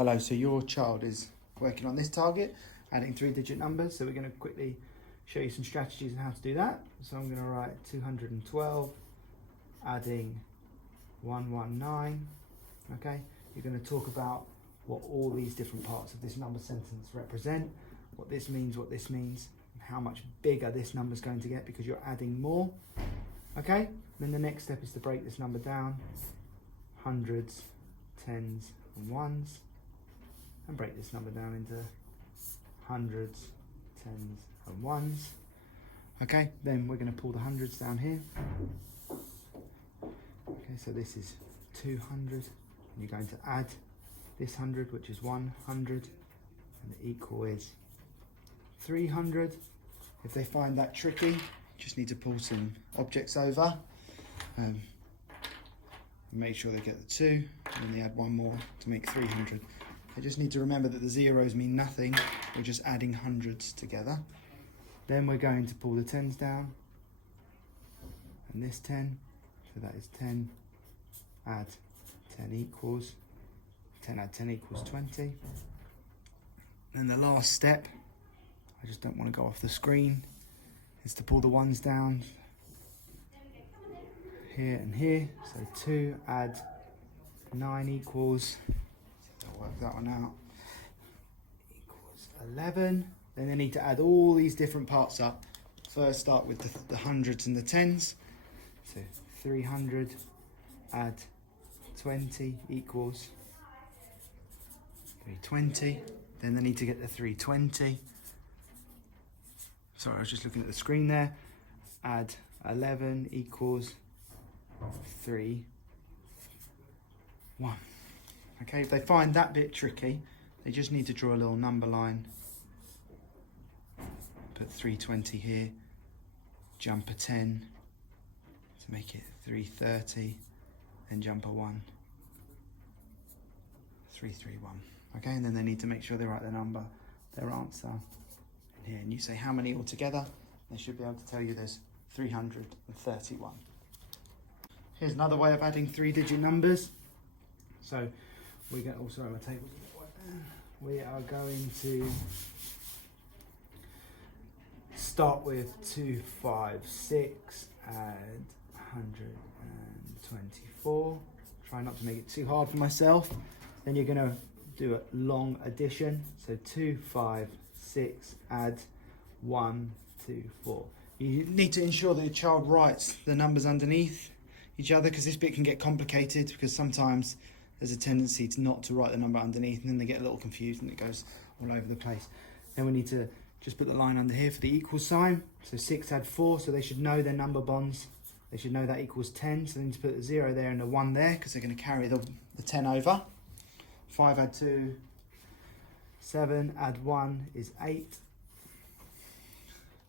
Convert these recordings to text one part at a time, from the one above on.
Hello, so your child is working on this target, adding 3-digit numbers. So we're going to quickly show you some strategies on how to do that. So I'm going to write 212, adding 119. Okay, you're going to talk about what all these different parts of this number sentence represent, what this means, and how much bigger this number is going to get because you're adding more. Okay, then the next step is to break this number down, hundreds, tens and ones, and break this number down into hundreds, tens and ones. Okay, then we're going to pull the hundreds down here. Okay, so this is 200, and you're going to add this 100, which is 100, and the equal is 300. If they find that tricky, you just need to pull some objects over. Make sure they get the 2, and then they add one more to make 300. They just need to remember that the zeros mean nothing. We're just adding hundreds together. Then we're going to pull the tens down, and this 10, so that is 10, add 10 equals, 10 add 10 equals 20. And the last step, I just don't want to go off the screen, is to pull the ones down here and here. So 2 add 9 equals, I'll work that one out, equals 11. Then they need to add all these different parts up. First start with the hundreds and the tens. So 300 add 20 equals 320. Then they need to get the 320. Sorry, I was just looking at the screen there. Add 11 equals 3, 1. Okay, if they find that bit tricky, they just need to draw a little number line. Put 320 here, jump a 10 to make it 330, and jump a 1, 331. Okay, and then they need to make sure they write their answer in here. And you say how many altogether, they should be able to tell you there's 331. Here's another way of adding 3-digit numbers. So we get also on my table. We are going to start with 256, add 124. Try not to make it too hard for myself. Then you're going to do a long addition. So 256, add 124. You need to ensure that your child writes the numbers underneath each other, because this bit can get complicated, because sometimes there's a tendency to not to write the number underneath, and then they get a little confused and it goes all over the place. Then we need to just put the line under here for the equal sign. So 6 add 4, so they should know their number bonds. They should know that equals 10, so they need to put the 0 there and the 1 there, because they're going to carry the 10 over. 5 add 2, 7 add 1 is 8.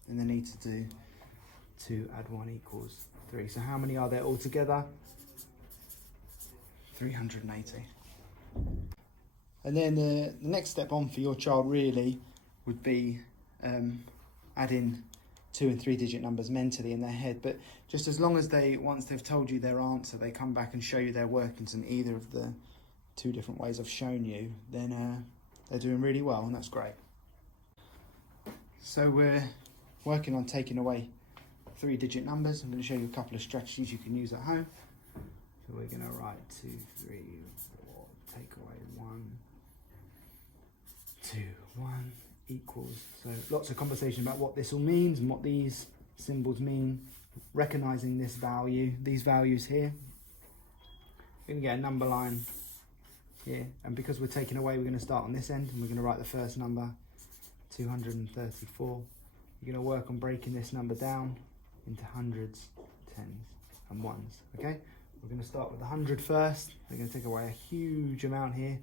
And they need to do 2 add 1 equals 3. So how many are there altogether? 380. And then the next step on for your child really would be adding 2- and 3-digit numbers mentally in their head. But just as long as once they've told you their answer, they come back and show you their workings in either of the 2 different ways I've shown you, then they're doing really well, and that's great. So we're working on taking away 3-digit numbers. I'm going to show you a couple of strategies you can use at home. So we're going to write 2, 3, 4, take away 1, 2, 1 equals. So lots of conversation about what this all means and what these symbols mean, recognizing this value, these values here. We're going to get a number line here, and because we're taking away, we're going to start on this end and we're going to write the first number, 234. You're going to work on breaking this number down into hundreds, tens and ones. Okay, we're going to start with the 100 first. We're going to take away a huge amount here,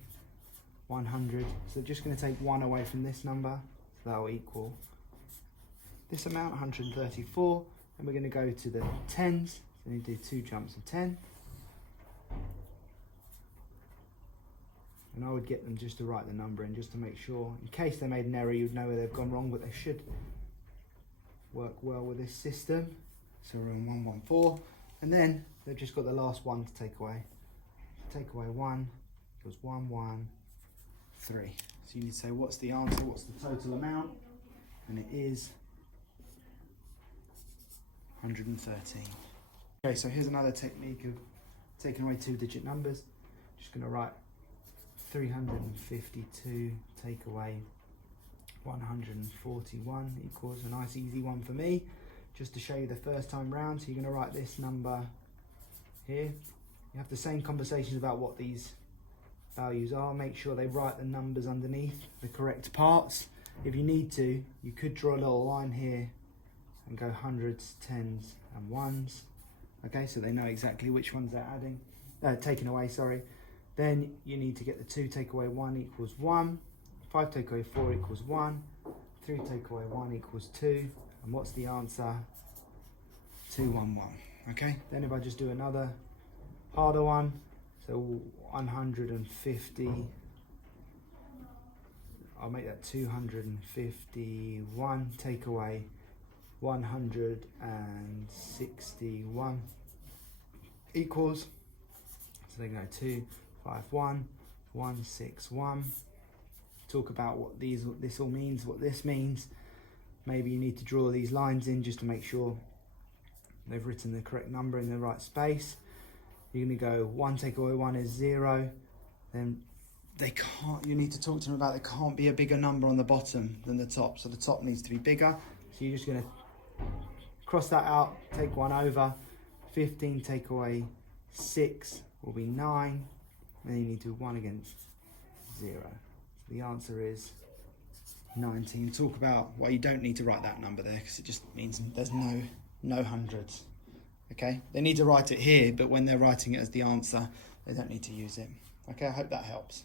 100. So just going to take 1 away from this number, so that will equal this amount, 134. And we're going to go to the tens, so we do 2 jumps of 10. And I would get them just to write the number in, just to make sure, in case they made an error, you'd know where they've gone wrong, but they should work well with this system. So we're on 114, and then they've just got the last one to take away. Take away 1 equals 1, 1, 3. So you need to say, what's the answer, what's the total amount? And it is 113. Okay, so here's another technique of taking away 2-digit numbers. Just going to write 352 take away 141 equals a nice easy one for me, just to show you the first time round. So you're going to write this number here. You have the same conversations about what these values are. Make sure they write the numbers underneath the correct parts. If you need to, you could draw a little line here and go hundreds, tens and ones. Okay, so they know exactly which ones they're taking away, sorry. Then you need to get the 2 take away 1 equals 1, 5 take away 4 equals 1, 3 take away 1 equals 2, and what's the answer? 211. Okay, then if I just do another harder one, so 150, I'll make that 251 take away 161 equals, so they go 251 161. Talk about what this all means, what this means. Maybe you need to draw these lines in just to make sure they've written the correct number in the right space. You're going to go 1 take away 1 is 0. Then they can't, you need to talk to them about there can't be a bigger number on the bottom than the top. So the top needs to be bigger. So you're just going to cross that out, take 1 over. 15 take away 6 will be 9. And then you need to do 1 against 0. So the answer is 19. Talk about why you don't need to write that number there, because it just means there's no hundreds. Okay, they need to write it here, but when they're writing it as the answer, they don't need to use it. Okay, I hope that helps.